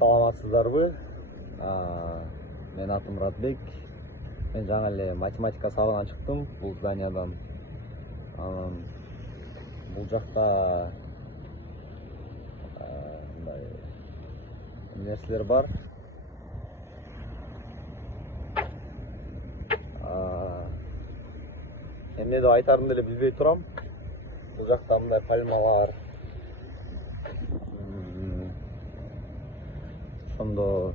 Саламатсыздарбы? Мен атым Ратбек. Мен жаңа эле математика сабагына чыктым бул зданиядан. Бул жакта мындай нерселер бар. Эмне деп айтарымды деле билбей турам. Бул жакта мындай пальмалар, ошондо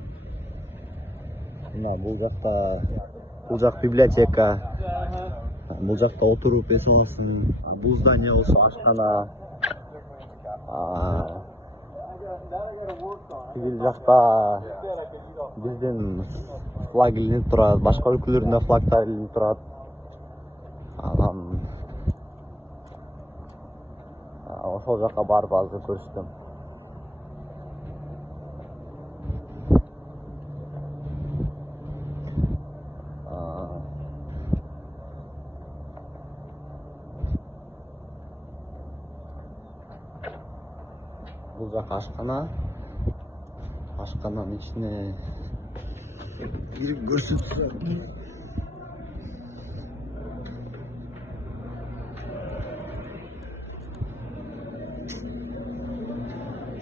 бул жак библиотека, бул жакта отуруп эс аласың. Бул здание болсо ашкана. Тигил жакта биздин флаг илинип турат, башка өлкөлөрдүн да флагтары илинип турат. Анан ошол жака барып азыр көрүштүм. Бул жак ашкана. Ашкананын ичине кирип көрсөтсөм.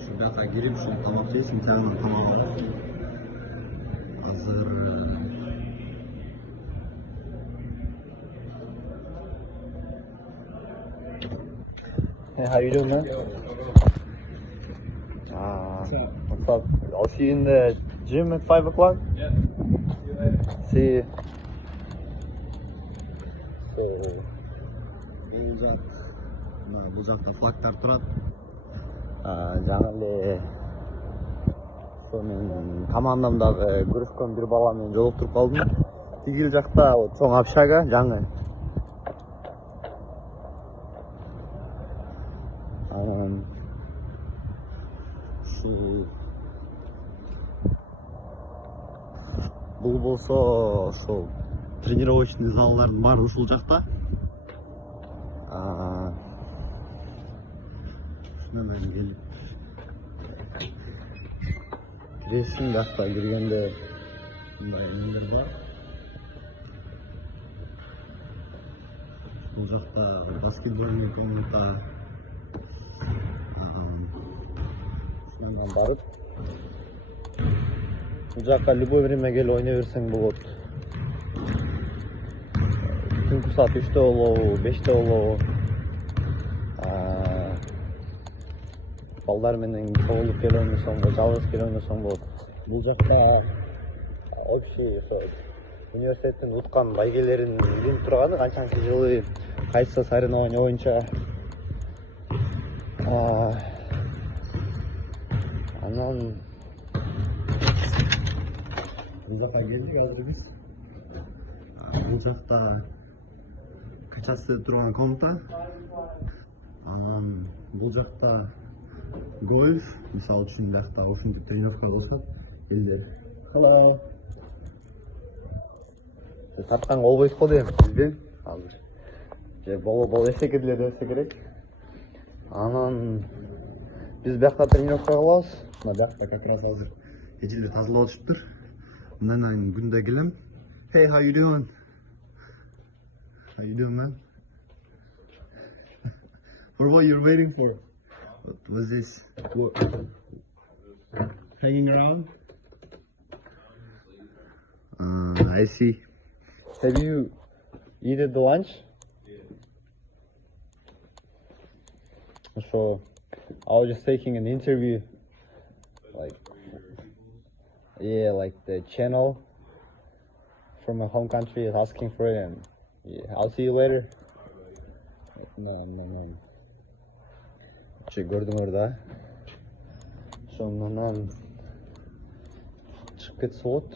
Şu жака кирип ушул тамак жейсиң, жаңы тамак аласың. Азыр Hey, how you doing, man? What's up? I'll see you in the gym at 5 o'clock. Yeah. See you later. See you. Бул жакта флагтар турат. Жаңы эле менин командамдагы күрөшкөн бир бала менен жолуктуруп калдым. Тигил жакта чоң общага жаңы. Бул болсо ошол тренировочный залдардын баары ушул жакта. Ушунан келип киресиң, жакта киргенде мындай эмелер бар. Бул жакта баскетбольный комната. Ушунан барып бул жака любой время келип ойной берсең болот. Түнкү саат 3-тө болобу, 5-тө болобу. Балдар менен чогулуп келип ойносоң болот, жалгыз келип ойносоң болот. Бул жакта общий университеттин уткан байгелерин илинип турганы, канчанчы жылы кайсы соревнование боюнча. Анан бул жака келдик азыр биз. Бул жакта качасы турган комната. Анан бул жакта гольф, мисалы үчүн жакта ушинтип тренировка кылышат. Элдер. Hello. Тартканга болбойт го дейм бизден азыр. Же боло эсеке деле десе керек. Анан биз бакта тренировка кылабыз. Мына бакта как раз азыр эжелер тазалап атышыптыр. Мындан күндө келем. Hey, how you doing? How you doing, man? For what you're waiting for? What was this? What? Hanging around? I see. Have you eaten the lunch? Yeah. So, I was just taking an interview. Like the channel from my home country is asking for it, and yeah, I'll see you later. No. Көрдүңөр да. Ошондон чыгып кетсе болот.